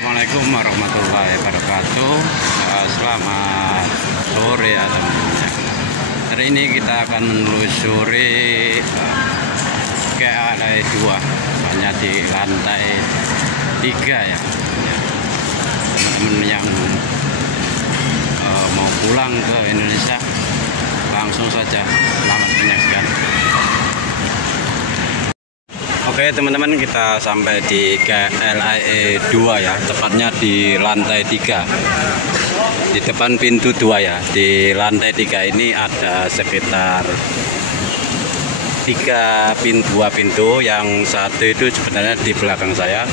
Assalamualaikum warahmatullahi wabarakatuh. Selamat sore ya teman-teman. Hari ini kita akan menelusuri KLI 2, hanya di lantai 3 ya. Teman-teman yang mau pulang ke Indonesia, langsung saja selamat menyaksikan. Oke teman-teman, kita sampai di KLI 2 ya, tepatnya di lantai 3, di depan pintu 2 ya. Di lantai 3 ini ada sekitar 3 pintu, yang satu itu sebenarnya di belakang saya,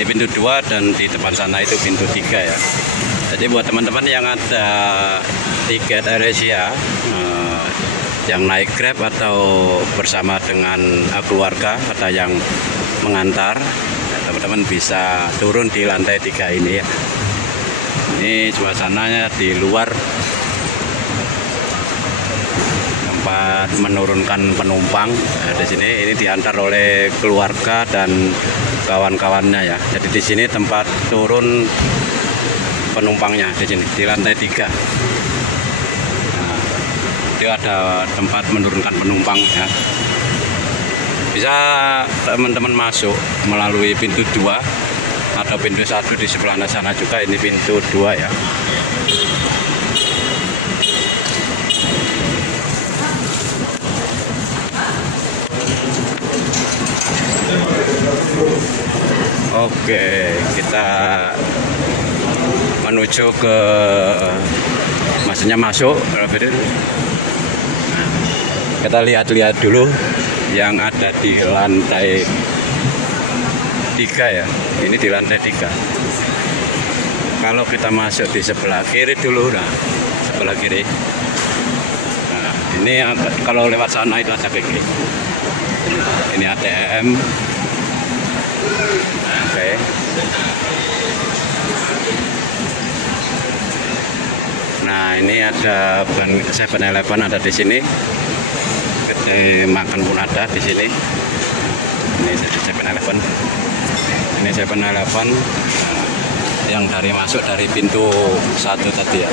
ini pintu 2, dan di depan sana itu pintu 3 ya. Jadi buat teman-teman yang ada tiket AirAsia, yang naik Grab atau bersama dengan keluarga, ada yang mengantar, teman-teman bisa turun di lantai 3 ini ya. Ini suasananya di luar, tempat menurunkan penumpang. Di sini ini diantar oleh keluarga dan kawan-kawannya ya. Jadi di sini tempat turun penumpangnya, di sini di lantai 3. Itu ada tempat menurunkan penumpang ya. Bisa teman-teman masuk melalui pintu 2 atau pintu 1 di sebelah sana juga, ini pintu 2 ya. Oke, kita menuju ke, maksudnya masuk. Kita lihat-lihat dulu yang ada di lantai 3 ya. Ini di lantai 3. Kalau kita masuk di sebelah kiri dulu, nah sebelah kiri. Nah, ini kalau lewat sana itu ada ke kiri. Ini ATM. Oke. Nah, ini ada 7-Eleven ada di sini. Makan pun ada di sini. Ini 7-Eleven. Ini 7-Eleven yang dari masuk dari pintu 1 tadi ya.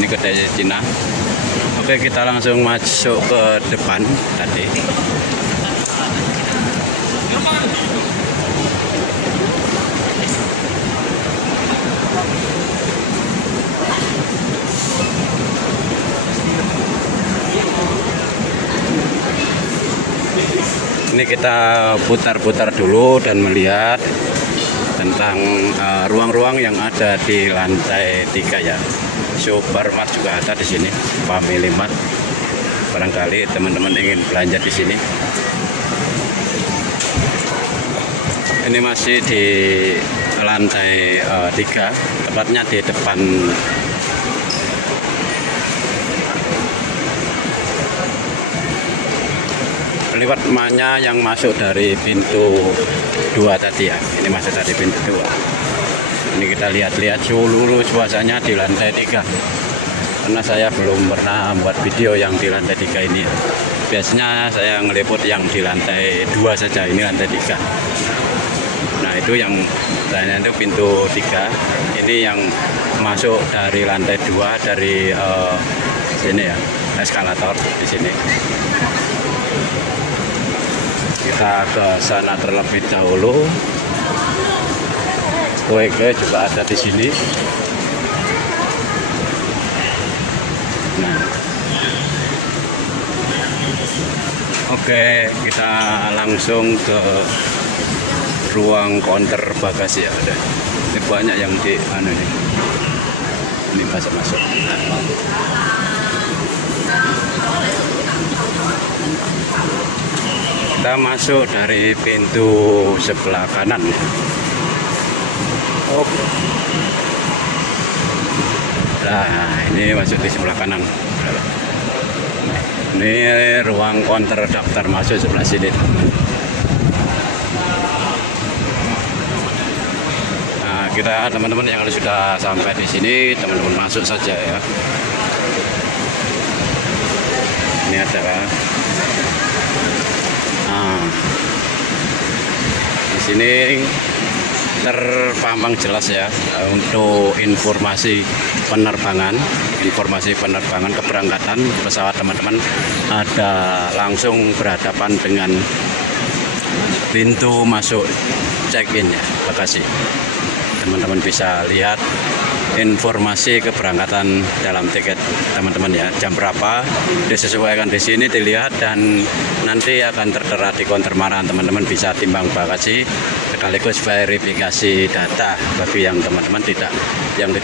Ini kedai Cina. Oke, kita langsung masuk ke depan tadi. Ini kita putar-putar dulu dan melihat tentang ruang-ruang yang ada di lantai 3 ya. Supermart juga ada di sini, Family Mart. Barangkali teman-teman ingin belanja di sini. Ini masih di lantai 3, tepatnya di depan lewat mana yang masuk dari pintu 2 tadi ya. Ini masuk dari pintu 2. Ini kita lihat-lihat seluruh suasananya di lantai 3, karena saya belum pernah buat video yang di lantai 3 ini. Biasanya saya ngeliput yang di lantai 2 saja, ini lantai 3. Nah, itu yang lainnya itu pintu 3. Ini yang masuk dari lantai 2 dari sini ya, eskalator di sini. Kita ke sana terlebih dahulu. Kue-kue juga ada di sini. Nah, oke, kita langsung ke ruang counter bagasi ya. Ini banyak yang di ini masuk. Kita masuk dari pintu sebelah kanan. Oke. Nah, ini masuk di sebelah kanan. Ini ruang counter daftar masuk sebelah sini. Nah, kita teman-teman yang sudah sampai di sini, teman-teman masuk saja ya. Ini ada. Nah, di sini terpampang jelas ya untuk informasi penerbangan keberangkatan pesawat teman-teman. Ada langsung berhadapan dengan pintu masuk check-in ya, bagasi. Teman-teman bisa lihat informasi keberangkatan dalam tiket teman-teman ya, jam berapa disesuaikan di sini dilihat, dan nanti akan tertera di konter mana teman-teman bisa timbang bagasi sekaligus verifikasi data bagi yang teman-teman tidak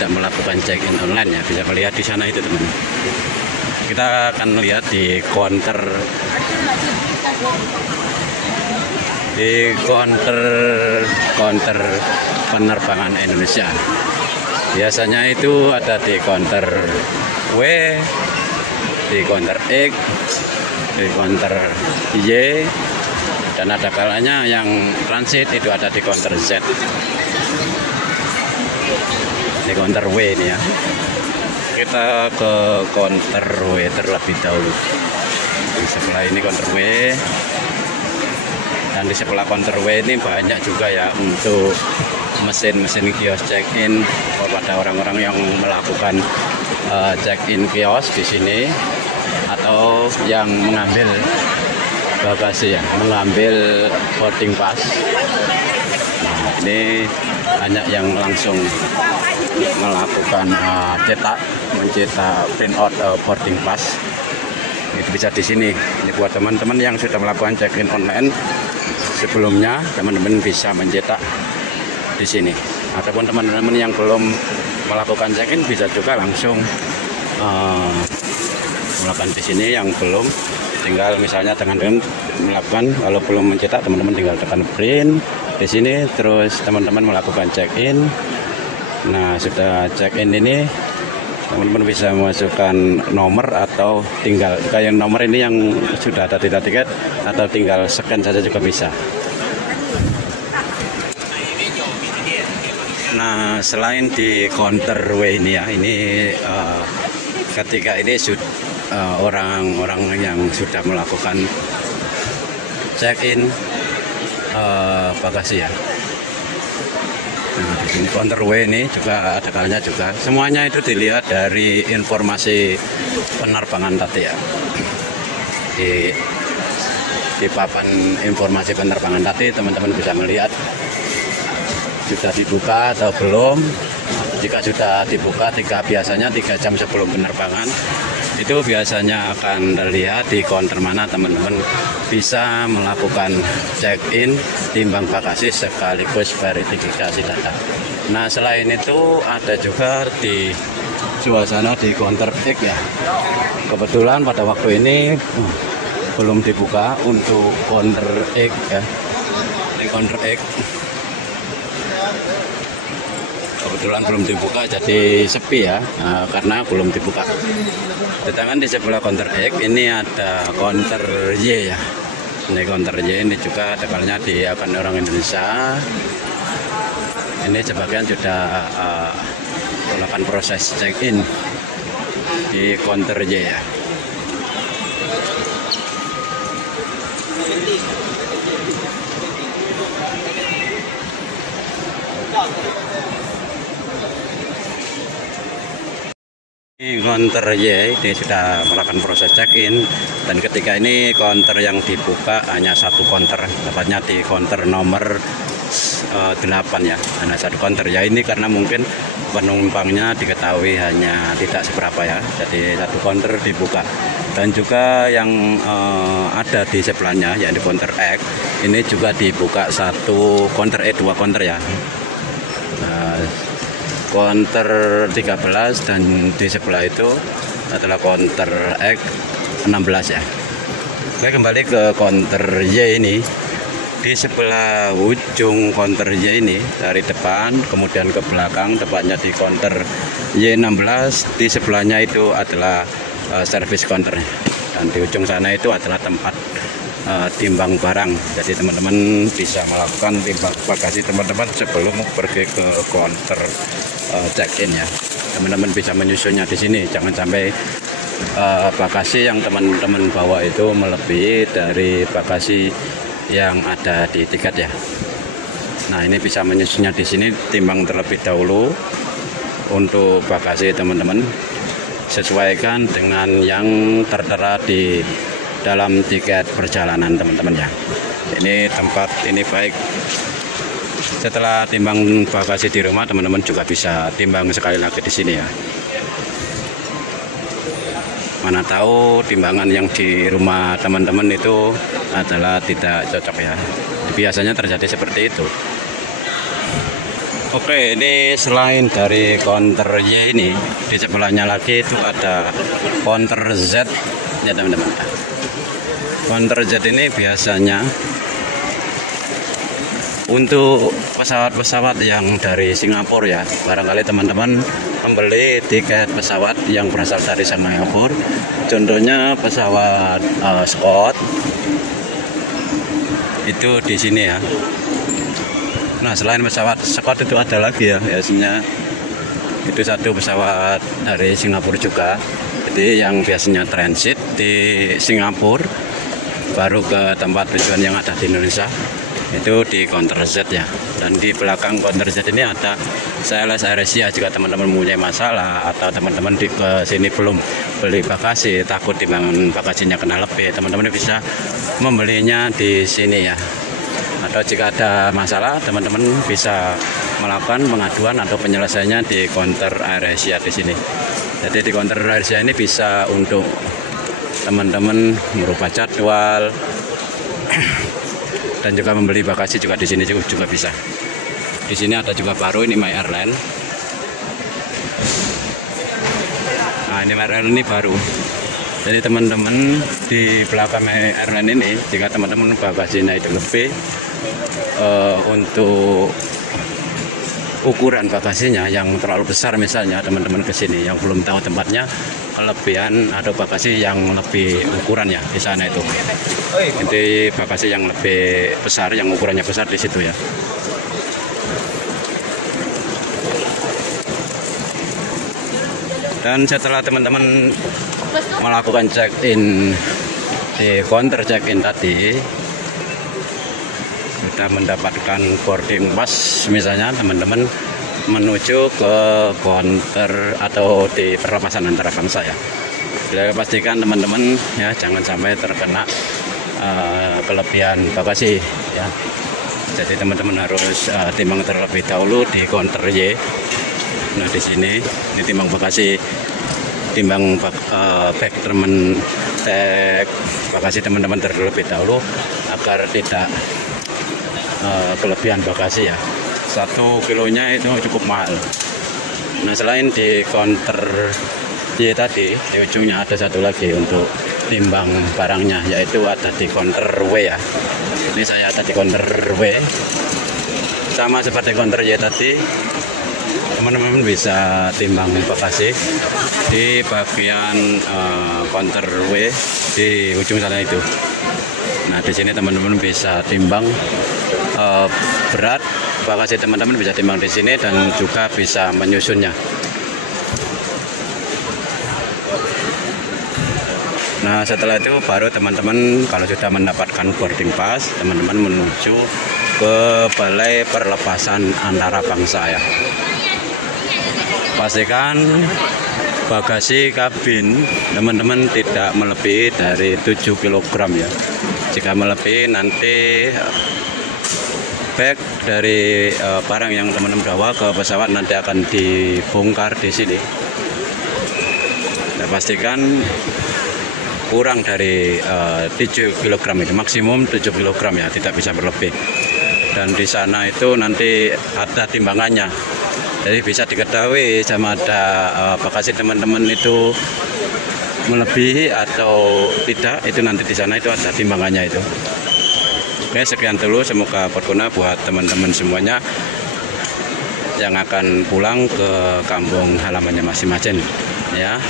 melakukan check-in online ya, bisa melihat di sana itu teman. Kita akan lihat di konter penerbangan Indonesia. Biasanya itu ada di konter W, di konter X, di konter Y, dan ada kalanya yang transit itu ada di konter Z. Di konter W ini ya. Kita ke konter W terlebih dahulu. Di sebelah ini konter W. Dan di sebelah konter W ini banyak juga ya untuk mesin-mesin kios check-in kepada orang-orang yang melakukan check-in kios di sini atau yang mengambil bagasi ya, mengambil boarding pass. Nah, ini banyak yang langsung melakukan mencetak print out boarding pass. Itu bisa di sini. Ini buat teman-teman yang sudah melakukan check-in online sebelumnya, teman-teman bisa mencetak di sini. Ataupun teman-teman yang belum melakukan check-in bisa juga langsung melakukan di sini. Yang belum, tinggal misalnya dengan melakukan, kalau belum mencetak teman-teman tinggal tekan print di sini, terus teman-teman melakukan check-in. Nah, sudah check-in ini teman-teman bisa memasukkan nomor atau tinggal kayak nomor ini yang sudah ada di tiket, atau tinggal scan saja juga bisa. Nah, selain di counter W ini ya, ini ketika ini orang-orang yang sudah melakukan check-in bagasi ya. Nah, di sini counter W ini juga ada kalanya juga. Semuanya itu dilihat dari informasi penerbangan tadi ya. Di papan informasi penerbangan tadi teman-teman bisa melihat sudah dibuka atau belum. Jika sudah dibuka biasanya 3 jam sebelum penerbangan, itu biasanya akan terlihat di counter mana teman-teman bisa melakukan check-in, timbang bagasi sekaligus verifikasi data. Nah, selain itu ada juga di suasana di counter X ya. Kebetulan pada waktu ini belum dibuka untuk counter X ya. Di counter X kebetulan belum dibuka, jadi sepi ya, karena belum dibuka. Sedangkan di sebelah counter X ini ada counter Y ya. Ini counter Y ini juga ada kalanya diakan orang Indonesia. Ini sebagian sudah melakukan proses check-in di counter Y ya. Ini counter Y ini sudah melakukan proses check-in, dan ketika ini counter yang dibuka hanya satu counter, tepatnya di counter nomor 8 ya, hanya satu counter ya. Ini karena mungkin penumpangnya diketahui hanya tidak seberapa ya, jadi satu counter dibuka. Dan juga yang ada di sebelahnya yang di counter X ini juga dibuka satu counter, 2 counter ya. Counter 13 dan di sebelah itu adalah counter X 16 ya. Saya kembali ke counter Y ini. Di sebelah ujung counter Y ini dari depan kemudian ke belakang, tepatnya di counter Y16, di sebelahnya itu adalah service counter, dan di ujung sana itu adalah tempat timbang barang. Jadi teman-teman bisa melakukan timbang bagasi teman-teman sebelum pergi ke counter check-in ya. Teman-teman bisa menyusunnya di sini, jangan sampai bagasi yang teman-teman bawa itu melebihi dari bagasi yang ada di tiket ya. Nah, ini bisa menyusunnya di sini, timbang terlebih dahulu untuk bagasi teman-teman. Sesuaikan dengan yang tertera di dalam tiket perjalanan teman-teman ya. Ini tempat ini baik. Setelah timbang bagasi di rumah, teman-teman juga bisa timbang sekali lagi di sini ya. Mana tahu timbangan yang di rumah teman-teman itu adalah tidak cocok ya. Biasanya terjadi seperti itu. Oke, ini selain dari counter Y ini, di sebelahnya lagi itu ada counter Z ya teman-teman. Counter Z ini biasanya untuk pesawat-pesawat yang dari Singapura ya. Barangkali teman-teman membeli tiket pesawat yang berasal dari Singapura. Contohnya pesawat Scott itu di sini ya. Nah, selain pesawat Scott itu ada lagi ya, biasanya itu satu pesawat dari Singapura juga. Jadi yang biasanya transit di Singapura baru ke tempat tujuan yang ada di Indonesia itu di counter Z ya. Dan di belakang counter Z ini ada Sales AirAsia. Jika teman-teman mempunyai masalah atau teman-teman di ke sini belum beli bagasi, takut timbangan bagasinya kena lebih, teman-teman bisa membelinya di sini ya. Atau jika ada masalah, teman-teman bisa melakukan pengaduan atau penyelesaiannya di counter AirAsia di sini. Jadi di counter AirAsia ini bisa untuk teman-teman merubah jadwal dan juga membeli bagasi juga di sini juga bisa. Di sini ada juga baru ini My Airline. Nah, ini My Airline ini baru. Jadi teman-teman di belakang My Airline ini, jika teman-teman bagasinya itu lebih untuk ukuran bagasinya yang terlalu besar, misalnya teman-teman ke sini yang belum tahu tempatnya, kelebihan atau bagasi yang lebih ukuran ya di sana itu. Jadi bagasi yang lebih besar, yang ukurannya besar di situ ya. Dan setelah teman-teman melakukan check-in di counter check-in tadi, sudah mendapatkan boarding pass, misalnya teman-teman menuju ke counter atau di perlepasan antara bangsa ya. Jadi pastikan teman-teman ya jangan sampai terkena kelebihan bagasi ya. Jadi teman-teman harus timbang terlebih dahulu di counter Y. Nah, di sini ini timbang bagasi, timbang bag bagasi teman-teman terlebih dahulu agar tidak kelebihan bagasi ya. 1 kilonya itu cukup mahal. Nah, selain di counter Y tadi, di ujungnya ada satu lagi untuk timbang barangnya, yaitu ada di counter W ya. Ini saya ada di counter W. Sama seperti counter Y tadi, teman-teman bisa timbang bagasi di bagian counter W di ujung sana itu. Nah, di sini teman-teman bisa timbang berat bagasi, teman-teman bisa timbang di sini dan juga bisa menyusunnya. Nah, setelah itu baru teman-teman kalau sudah mendapatkan boarding pass, teman-teman menuju ke balai perlepasan antara bangsa ya. Pastikan bagasi kabin teman-teman tidak melebihi dari 7 kg ya. Jika melebihi, nanti bag dari barang yang teman-teman bawa ke pesawat nanti akan dibongkar di sini. Nah, pastikan kurang dari 7 kg itu, maksimum 7 kg ya, tidak bisa berlebih. Dan di sana itu nanti ada timbangannya, jadi bisa diketahui sama ada bagasi teman-teman itu melebihi atau tidak, itu nanti di sana itu ada timbangannya itu. Oke, sekian dulu, semoga berguna buat teman-teman semuanya yang akan pulang ke kampung halamannya masing-masing ya.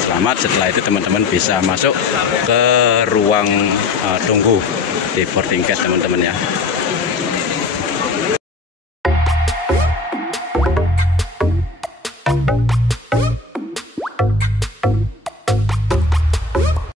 Selamat. Setelah itu teman-teman bisa masuk ke ruang tunggu di boarding gate teman-teman ya.